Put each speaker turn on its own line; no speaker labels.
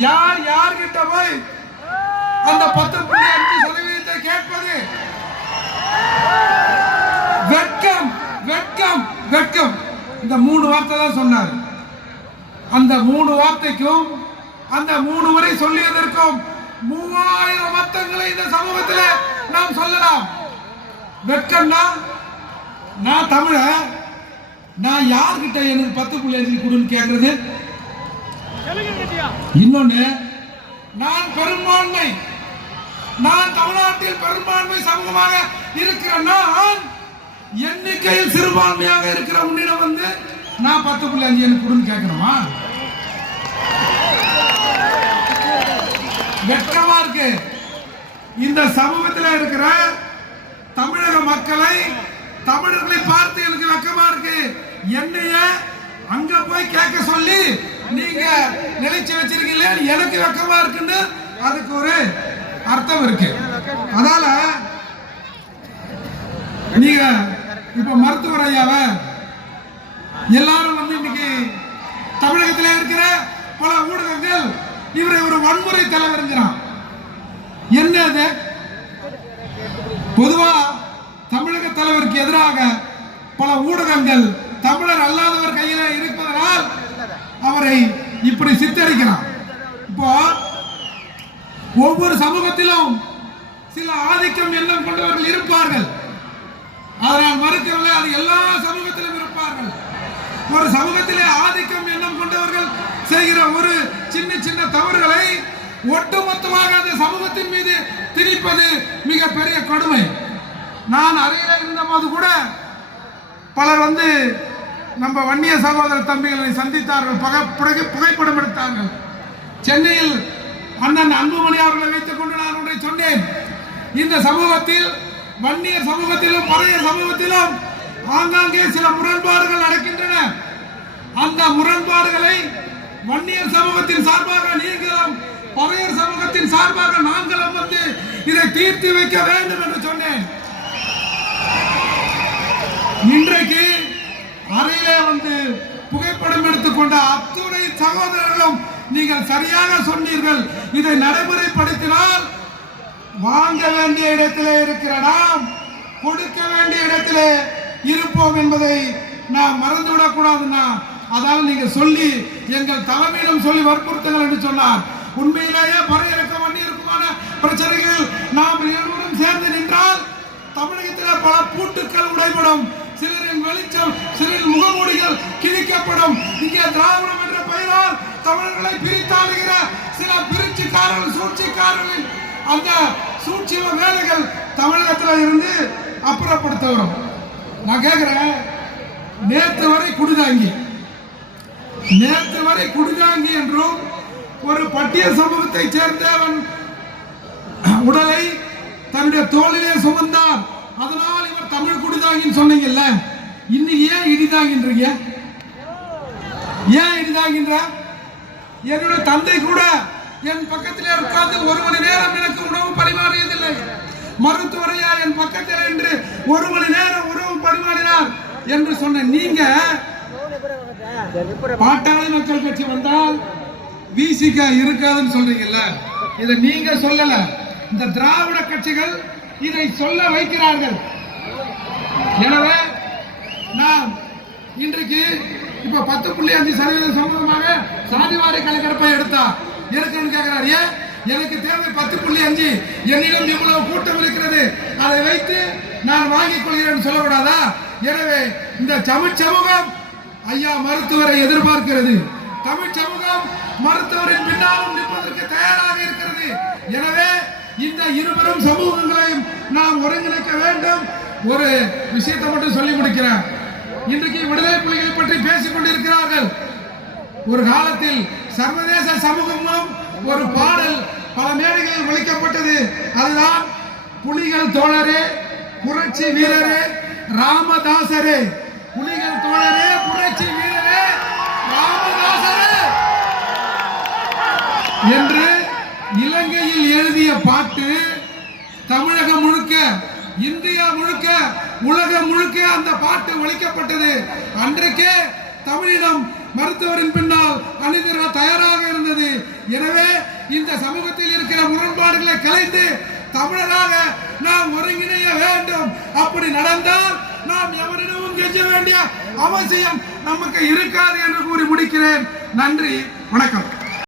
யார் யார்கிட்ட போய் அந்த பத்து புள்ளி அஞ்சு சதவீதத்தை கேட்பது? வெட்கம் வெட்கம் வெட்கம். இந்த மூணு வார்த்தை தான் சொன்னார். அந்த மூணு வார்த்தைக்கும் அந்த மூணு முறை சொல்லியதற்கும் மூவாயிரம் அர்த்தங்களை இந்த சமூகத்தில் நாம் சொல்லலாம். வெட்கம்னா நான் தமிழ நான் யார்கிட்ட எனக்கு பத்து புள்ளி அஞ்சு கொடுன்னு கேட்கறது? இன்னொன்னு நான் பெரும்பான்மை நான் தமிழ்நாட்டில் பெரும்பான்மை சமூகமாக இருக்கிற நான் எண்ணிக்கையில் சிறுபான்மையாக இருக்கிற உன்னிடம் வந்து நான் பத்து புள்ளி அஞ்சு எனக்கு கொடுன்னு கேட்கணுமா? வெட்கமா இருக்கு. இந்த சமூகத்தில் இருக்கிற தமிழக மக்களை தமிழர்களை பார்த்து எனக்கு வெக்கமா இருக்கு. என்னைய அங்க போய் கேட்க சொல்லி நீங்க நிலைச்சு வச்சிருக்கீங்களே எனக்கு வெக்கமா இருக்குன்னு அதுக்கு ஒரு அர்த்தம் இருக்கு. அதனால நீங்க இப்ப மருத்துவர் ஐயாவ எல்லாரும் வந்து இன்னைக்கு தமிழகத்தில் இருக்கிற பல ஊடகங்கள் இவரை ஒரு வன்முறை தலைவருங்கிறான். என்ன அது பொதுவா தமிழக தலைவருக்கு எதிராக பல ஊடகங்கள் தமிழர் அல்லாதவர் கையில இருப்பதனால் அவரை இப்படி சித்தரிக்கிறான் இப்போ ஒவ்வொரு சமூகத்திலும் சில ஆதிக்கம் எண்ணம் கொண்டவர்கள் இருப்பார்கள். அதனால் மறுக்கவில்லை அது எல்லா சமூகத்திலும் இருப்பார்கள். ஒரு சமூகத்திலே ஆதிக்கம் எண்ணம் கொண்டவர்கள் செய்கிற ஒரு சின்ன சின்ன தவறுகளை ஒட்டுமொத்தமாக அந்த சமூகத்தின் மீது திணிப்பது மிக பெரிய கொடுமை. நான் அறையில இருந்தபோது கூட பலர் வந்து நம்ம வன்னிய சகோதர தம்பிகளை சந்தித்தார்கள். புகை- புகைப்படம் எடுத்தார்கள். சென்னையில் அண்ணன் அன்புமணி அவர்களை வைத்துக் கொண்டு நான் ஒன்றை சொன்னேன். இந்த சமூகத்தில் வன்னியர் சமூகத்திலும் பழைய சமூகத்திலும் ஆங்காங்கே சில முரண்பாடுகள் நடக்கின்றன. அந்த முரண்பாடுகளை வன்னியர் சமூகத்தின் சார்பாக நீங்களும் பழைய சமூகத்தின் சார்பாக நாங்களும் வந்து இதை தீர்த்து வைக்க வேண்டும் என்று சொன்னேன். இன்றைக்கு அறையிலே வந்து புகைப்படம் எடுத்துக்கொண்ட அத்துணை சகோதரர்களும் நீங்கள் சரியாக சொன்னீர்கள். இதை நடைமுறைப்படுத்தினால் வாங்க வேண்டிய இடத்திலே இருக்கிற நாம் கொடுக்க வேண்டிய இடத்திலே இருப்போம் என்பதை நாம் மறந்துவிடக்கூடாதுன்னா அதால் நீங்க சொல்லி எங்கள் தலைமையிடம் சொல்லி வற்புறுத்துங்கள் என்று சொன்னார். உண்மையிலேயே பறையிறக்க வண்டியிருக்குமான பிரச்சனைகள் பிரச்சனை சிறில் முகமூடிகள் கிழிக்கப்படும். இங்கே திராவிடம் என்ற பெயரால் தமிழர்களை பிரித்தாடுகிற சில பிரிச்சுக்காரர்கள் சூழ்ச்சிக்காரர்களின் அந்த சூழ்ச்சி வேலைகள் தமிழகத்தில் இருந்து அப்புறப்படுத்த வரும் நான் கேட்கிறேன் நேற்று வரை குடிதாங்கி நேற்று வரை குடிதாங்கி என்றும் ஒரு பட்டிய சமூகத்தை சேர்ந்தவன் உடலை தன்னுடைய தோளிலே சுமந்தார் அதனால் இவர் தமிழ் குடிதாங்கின்னு சொன்னீங்கல்ல? இன்னைக்கு ஏன் இடிதாகின்றீங்க ஏன் இடிதாகின்ற? என்னுடைய தந்தை கூட என் பக்கத்திலே உட்கார்ந்து ஒரு மணி நேரம் எனக்கு உணவு பரிமாறியதில்லை. மருத்துவரையா என் பக்கத்தில் என்று ஒரு மணி நேரம் உணவு பரிமாறினார் என்று சொன்ன நீங்க பாட்டாளி மக்கள் கட்சி வந்தால் விசிக இருக்காதுன்னு சொல்றீங்கல்ல? இதை நீங்க சொல்லல. இந்த திராவிட கட்சிகள் இதை சொல்ல வைக்கிறார்கள். எனவே நாம் இன்றைக்கு இப்ப பத்து புள்ளி அஞ்சு சதவீதம் சம்பந்தமாக சாதிவாரி கணக்கெடுப்பை எடுத்தா இருக்குன்னு கேட்கிறார் ஏன்? எனக்கு தேவை பத்து புள்ளி அஞ்சு. என்னிடம் இவ்வளவு கூட்டம் இருக்கிறது. அதை வைத்து நான் வாங்கிக் கொள்கிறேன் சொல்லக்கூடாதா? எனவே இந்த தமிழ் சமூகம் ஐயா மருத்துவரை எதிர்பார்க்கிறது. தமிழ் சமூகம் மருத்துவரின் பின்னாலும் நிற்பதற்கு தயாராக இருக்கிறது. எனவே இந்த இருவரும் சமூகங்களையும் நாம் ஒருங்கிணைக்க வேண்டும். ஒரு விஷயத்தை மட்டும் சொல்லி முடிக்கிறேன் இன்றைக்கு விடுதலை புலிகளை பற்றி பேசிக் கொண்டிருக்கிறார்கள். ஒரு காலத்தில் சர்வதேச சமூகமும் ஒரு பாடல் பல மேடைகளில் ஒழிக்கப்பட்டது. அதுதான் புலிகள் தோழரே புரட்சி வீரரே ராமதாசரே. புலிகள் தோழரே புரட்சி வீரரே ராமதாசரே. என்று இலங்கையில் எழுதிய பாட்டு தமிழகம் முழுக்க இந்தியா முழுக்க உலகம் முழுக்க அந்த பாட்டு ஒழிக்கப்பட்டது. அன்றைக்கே தமிழிடம் மருத்துவரின் பின்னால் அணிதிர தயாராக இருந்தது. எனவே இந்த சமூகத்தில் இருக்கிற முரண்பாடுகளை கலைந்து தமிழராக நாம் ஒருங்கிணைய வேண்டும். அப்படி நடந்தால் நாம் எவரிடமும் கெஞ்ச வேண்டிய அவசியம் நமக்கு இருக்காது என்று கூறி முடிக்கிறேன். நன்றி. வணக்கம்.